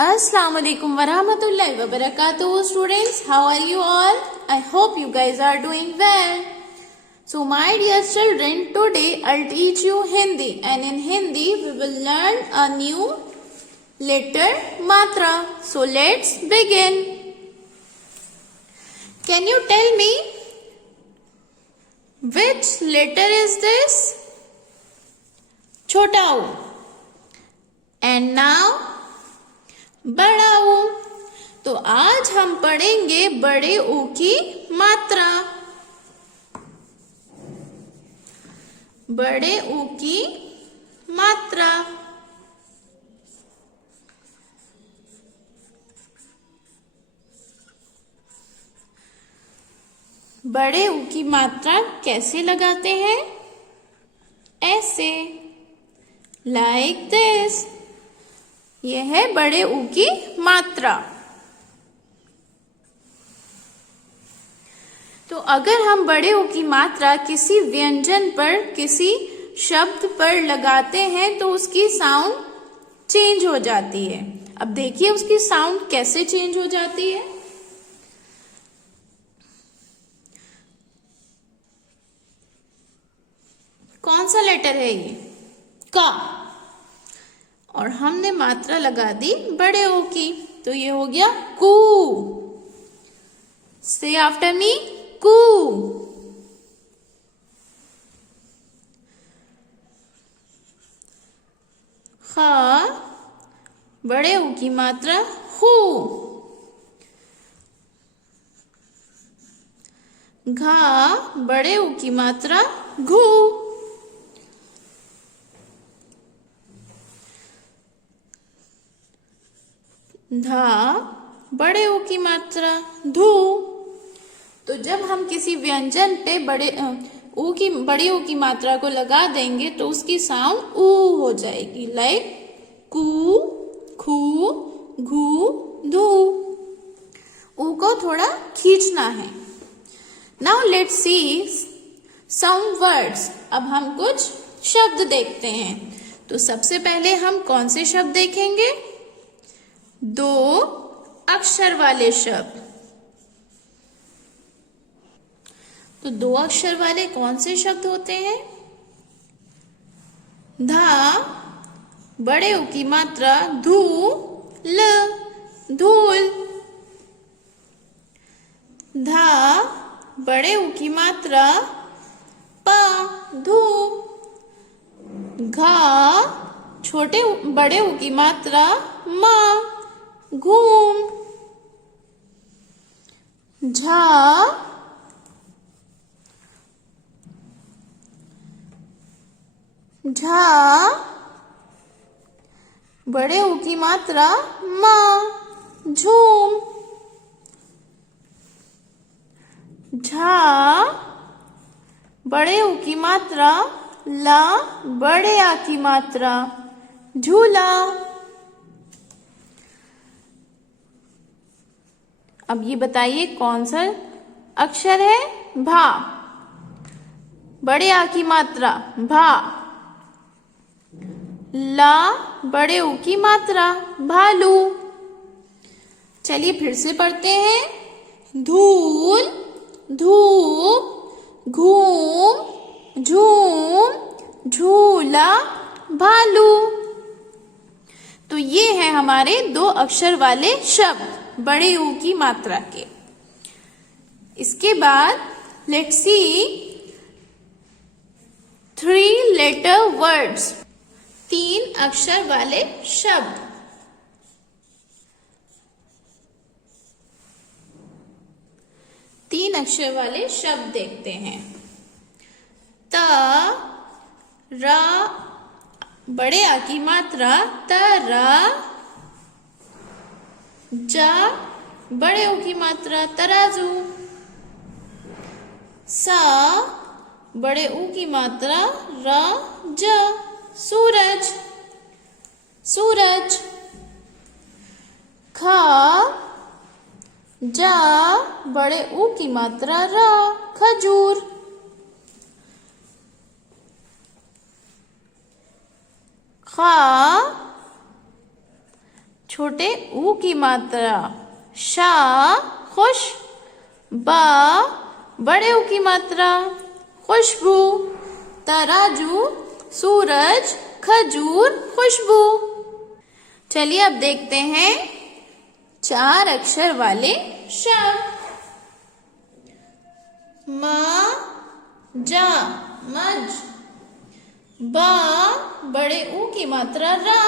Assalamu alaikum warahmatullahi wabarakatuh students. How are you all? I hope you guys are doing well. So my dear children, today I'll teach you Hindi and in Hindi we will learn a new letter matra. So let's begin. Can you tell me which letter is this? Chota U. And now बड़ा ऊ। तो आज हम पढ़ेंगे बड़े ऊ की मात्रा। बड़े ऊ की मात्रा। बड़े ऊ की मात्रा कैसे लगाते हैं? ऐसे, लाइक दिस। यह है बड़े ऊ की मात्रा। तो अगर हम बड़े ऊ की मात्रा किसी व्यंजन पर, किसी शब्द पर लगाते हैं तो उसकी साउंड चेंज हो जाती है। अब देखिए उसकी साउंड कैसे चेंज हो जाती है। कौन सा लेटर है ये? का। और हमने मात्रा लगा दी बड़े ओ की, तो ये हो गया कू। से आफ्टर मी, कू। खा, बड़े ऊ की मात्रा हू। घा, बड़े ऊ की मात्रा घू। धा, बड़े ऊ की मात्रा धू। तो जब हम किसी व्यंजन पे बड़े ऊ की मात्रा को लगा देंगे तो उसकी साउंड ऊ हो जाएगी। लाइक कू, खू, घू, धू। ऊ को थोड़ा खींचना है। Now let's see some words. अब हम कुछ शब्द देखते हैं। तो सबसे पहले हम कौन से शब्द देखेंगे? दो अक्षर वाले शब्द। तो दो अक्षर वाले कौन से शब्द होते हैं? धा, बड़े ऊ की मात्रा धू, ल, धूल। धा, बड़े ऊ की मात्रा पा, धू। घा, बड़े ऊ की मात्रा मा, घूम। झा, बड़े ऊ की मात्रा मा, झूम। झा, बड़े ऊ की मात्रा ला, बड़े आ की मात्रा झूला। अब ये बताइए कौन सा अक्षर है? भा, बड़े आ की मात्रा भा। ला, बड़े ऊ की मात्रा भालू। चलिए फिर से पढ़ते हैं। धूल, धूप, घूम, झूम, झूला, भालू। तो ये है हमारे दो अक्षर वाले शब्द बड़े ऊ की मात्रा के। इसके बाद लेट्स सी 3 लेटर वर्ड्स। 3 अक्षर वाले शब्द। तीन अक्षर वाले शब्द देखते हैं। त, रा, बड़े आ की मात्रा तरा। जा, बड़े ऊ की मात्रा तराजू। सा, बड़े ऊ की मात्रा रा, ज, सूरज, सूरज। खा, जा, बड़े ऊ की मात्रा रा, खजूर। खा, छोटे ऊ की मात्रा शा खुश, बा बड़े ऊ की मात्रा खुशबू, तराजू सूरज, खजूर खुशबू। चलिए अब देखते हैं 4 अक्षर वाले शब्द। म जा मज, बा बड़े ऊ की मात्रा रा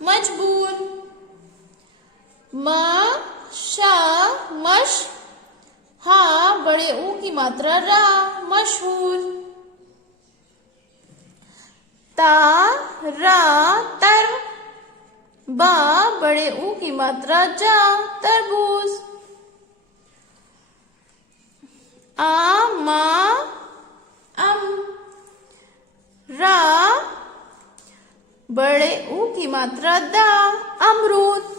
मजबूर, म शा मश, हा बड़े ऊ की मात्रा रा मशहूर, ता रा तर, बा बड़े ऊ की मात्रा जा तरबूज, आ मा अम, रा बड़े ऊ की मात्रा दा अमरूद।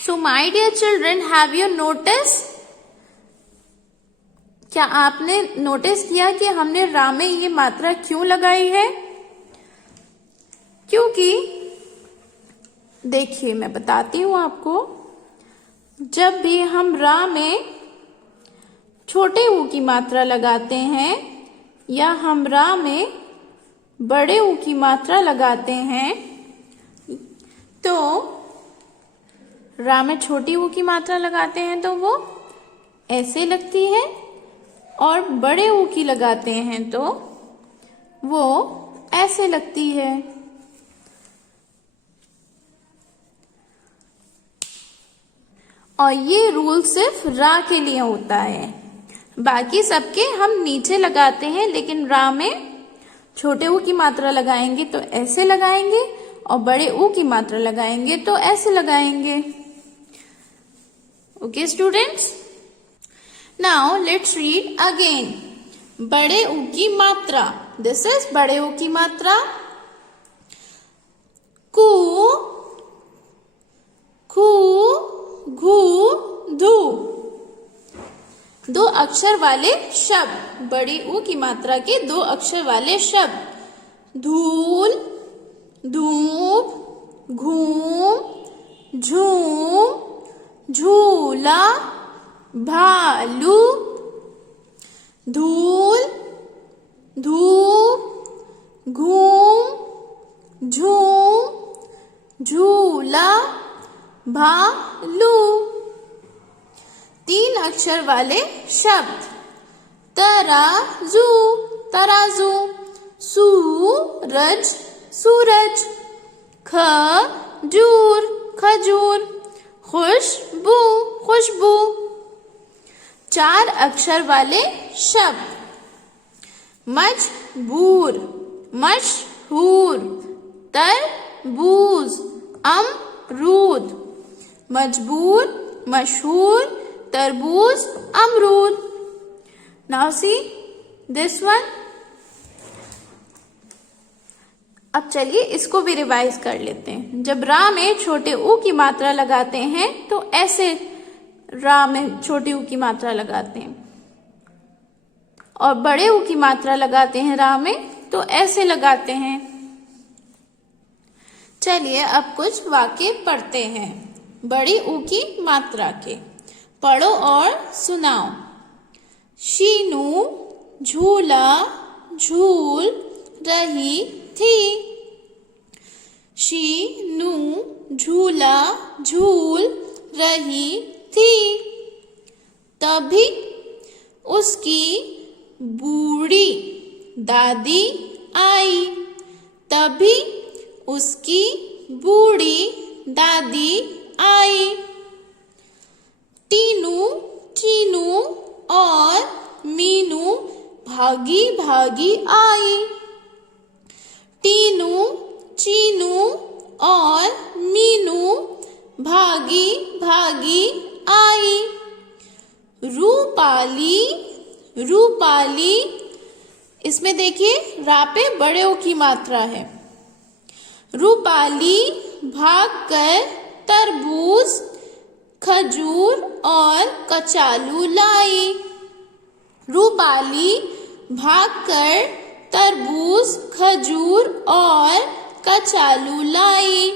So my dear children, have you noticed? क्या आपने नोटिस किया कि हमने रा में ये मात्रा क्यों लगाई है? क्योंकि देखिए मैं बताती हूँ आपको, जब भी हम रा में छोटे ऊ की मात्रा लगाते हैं या हम रा में बड़े ऊ की मात्रा लगाते हैं, तो रा में छोटी ऊ की मात्रा लगाते हैं तो वो ऐसे लगती है, और बड़े ऊ की लगाते हैं तो वो ऐसे लगती है। और ये रूल सिर्फ रा के लिए होता है, बाकी सबके हम नीचे लगाते हैं, लेकिन रा में छोटे ऊ की मात्रा लगाएंगे तो ऐसे लगाएंगे, और बड़े ऊ की मात्रा लगाएंगे तो ऐसे लगाएंगे। Okay students, now let's read again. बड़े ऊ की मात्रा, दिस इज बड़े ऊ की मात्रा। कु खू घू धू, 2 अक्षर वाले शब्द, बड़ी ऊ की मात्रा के 2 अक्षर वाले शब्द। धूल, धूप, घूम, झूम, झूला, भालू। धूल, धूप, घूम, झूम, झूला, भालू। 3 अक्षर वाले शब्द। तराजू, तराजू, सूरज, सूरज, खजूर, खजूर, खुशबू, खुशबू। 4 अक्षर वाले शब्द। मजबूर, मशहूर, तरबूज, अमरूद। मजबूर, मशहूर, तरबूज, अमरूद। Now see this one. अब चलिए इसको भी रिवाइज कर लेते हैं। जब रा में छोटे ऊ की मात्रा लगाते हैं तो ऐसे रा में छोटी ऊ की मात्रा लगाते हैं, और बड़े ऊ की मात्रा लगाते हैं रा में तो ऐसे लगाते हैं। चलिए अब कुछ वाक्य पढ़ते हैं बड़ी ऊ की मात्रा के। पढ़ो और सुनाओ। शीनू झूला झूल रही थी। शीनू झूला झूल रही थी। तभी उसकी बूढ़ी दादी आई। तभी उसकी बूढ़ी दादी आई। टीनू चीनू और मीनू भागी भागी आई। टीनू चीनू और मीनू भागी भागी आई। रूपाली रूपाली, इसमें देखिए रा पे बड़े ओ की मात्रा है। रूपाली भागकर तरबूज खजूर और कचालू लाई। रूपाली भागकर तरबूज, खजूर और कचालू लाई।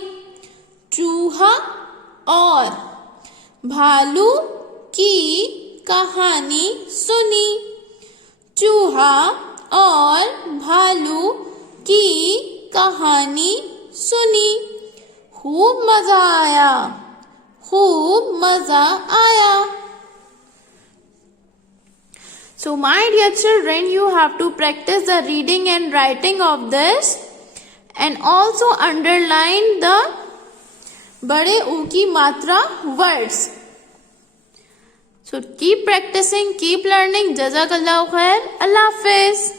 चूहा और भालू की कहानी सुनी। चूहा और भालू की कहानी सुनी। खूब मजा आया, खूब मजा आया। So my dear children, you have to practice the reading and writing of this and also underline the बड़े ऊ की मात्रा words. So keep practicing, keep learning. Jazakallahu khair. Allah Hafiz.